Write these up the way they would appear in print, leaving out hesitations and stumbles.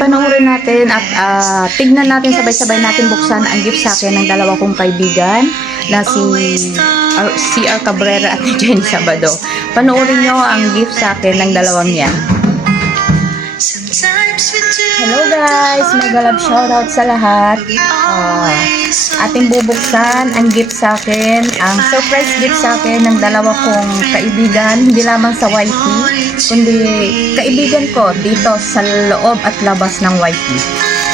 panoorin natin at tignan natin, sabay-sabay natin buksan ang gift sa akin ng dalawa kong kaibigan na si CR Cabrera at Jenny Sabado. Panoorin nyo ang gift sa akin ng dalawang yan. Hello guys! Mega love shoutout sa lahat. Ating bubuksan ang gift sa akin, ang surprise gift sa akin ng dalawa kong kaibigan, hindi lamang sa YT, kundi kaibigan ko dito sa loob at labas ng YT.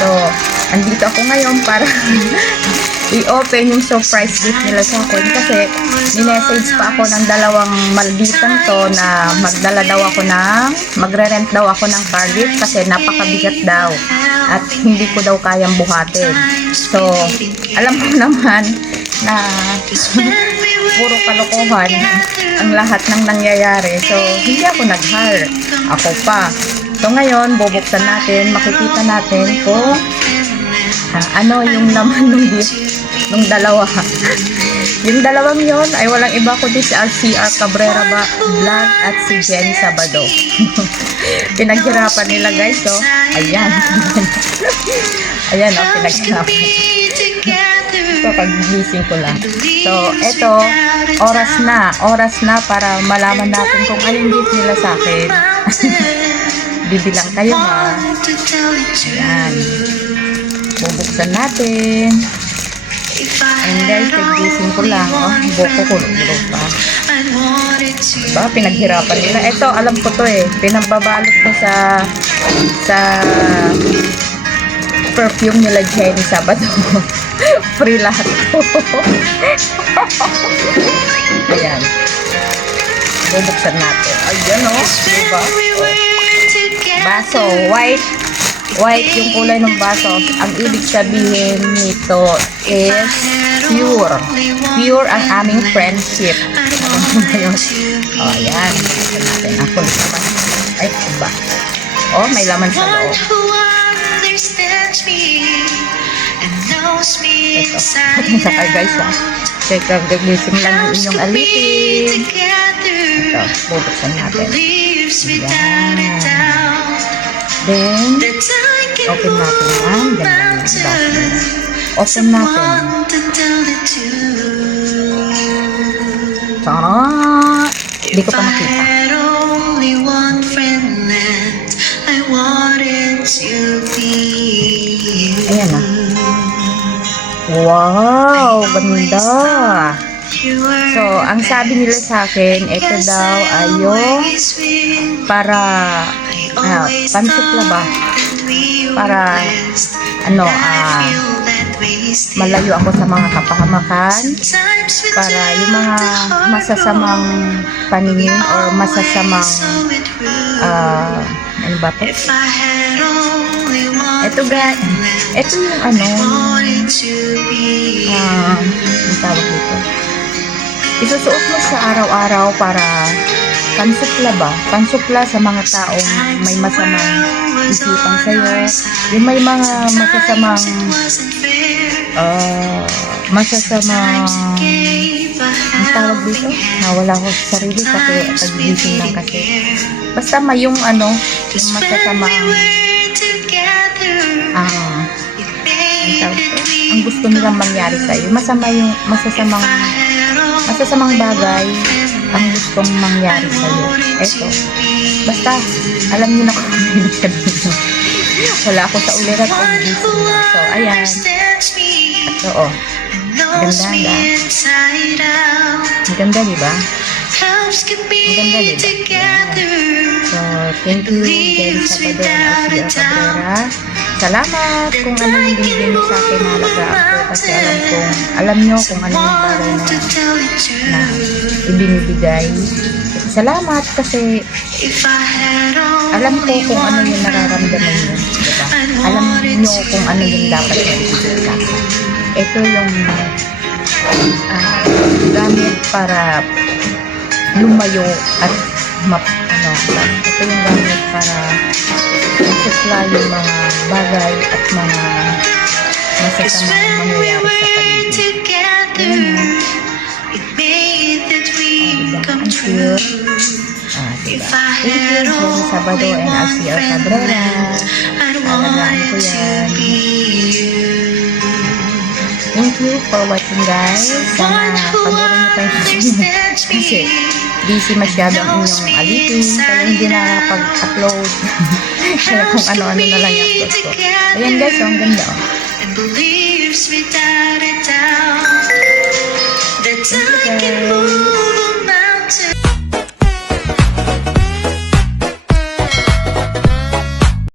So, andito ako ngayon para i-open yung surprise gift nila sa akin kasi minessage pa ako ng dalawang malditan to na magdala daw ako magre-rent daw ako ng car gift kasi napakabigat daw at hindi ko daw kayang buhatin. So, alam ko naman na puro kalokohan ang lahat ng nangyayari. So, hindi ako nag-hire. Ako pa. So, ngayon, bubuksan natin, makikita natin kung ano yung laman ng gift ng dalawa. Yung dalawang yon ay walang iba kundi si CR Cabrera Vlog at si Jenny Sabado. Pinaghirapan nila guys, so ayan. Ayan o, pinaghirapan. So, pagigising ko lang. So, eto, oras na para malaman natin kung anong gift nila sa akin. Bibilang kayo ha. Ayan. Bubuksan natin. And guys, pagising ko lang. Oh, buko ko lulog pa. Diba? Pinaghirapan nila. Ito, alam ko to eh. Pinagbabalot ko sa perfume nila Jenny Sabado. Free lahat ko. Ayan. Bubuksan natin. Ayan o. Diba? Baso. White yung kulay ng baso. Ang ibig sabihin nito is pure. Pure ang aming friendship. Oh, ayan. Buksan natin. Ang kulit naman. Ay, iba. Oh, may laman sa loob. Ito. Saka guys ha. Teka, gagising lang ng inyong alipin. Ito, bubuksan natin. Ayan. Then, open natin yan. Ganda ng baso. Open natin. Tara! Hindi ko pa nakita. Ayan na. Wow! Ganda! So, ang sabi nila sa akin, ito daw ay yung para pansupla ba? Para malayo ako sa mga kapahamakan, para yung mga masasamang paningin or masasamang ano ba to? Ito guys, ito yung ang tawag dito. Isusuot mo sa araw-araw para pansupla ba? Pansupla sa mga taong may masamang isipan sa'yo. Yung may mga masasamang ang tawag dito? Nawala ko sa sarili kasi pag-gising lang kasi. Basta may yung yung masasamang ang gusto nilang mangyari sa'yo. Masasamang bagay ang gustong mangyari sa'yo. Eto. Basta, alam niyo na kung ano yung sabihin. Wala ako sa ulirat o gising na. So, ayan. Ito, oh. Ganda. Ang ganda, diba? Ang ganda, diba? Ayan. So, thank you, Jenny Sabado and CR Cabrera. Salamat kung ano yung binigay mo sa akin, halaga ako kasi alam nyo kung ano yung bagay na ibinibigay. Salamat kasi alam ko kung ano yung nararamdaman nyo, diba? Alam nyo kung ano yung dapat yung ibigay sa akin. Ito yung gamit para lumayo at ito yung gamit para masupla yung mga bagay at mga masasamang mangyayari sa paligid. Ang pure. Diba? Thank you, Jenny Sabado and CR Cabrera. At alagaan ko yan. Thank you for watching guys. Sana panoorin niyo pa yung susunod. Kasi busy masyado ang inyong alitin. Kaya hindi na pag-upload. Kaya kung ano-ano na lang yung upload ko. Ayan guys, ang ganda. Thank you guys.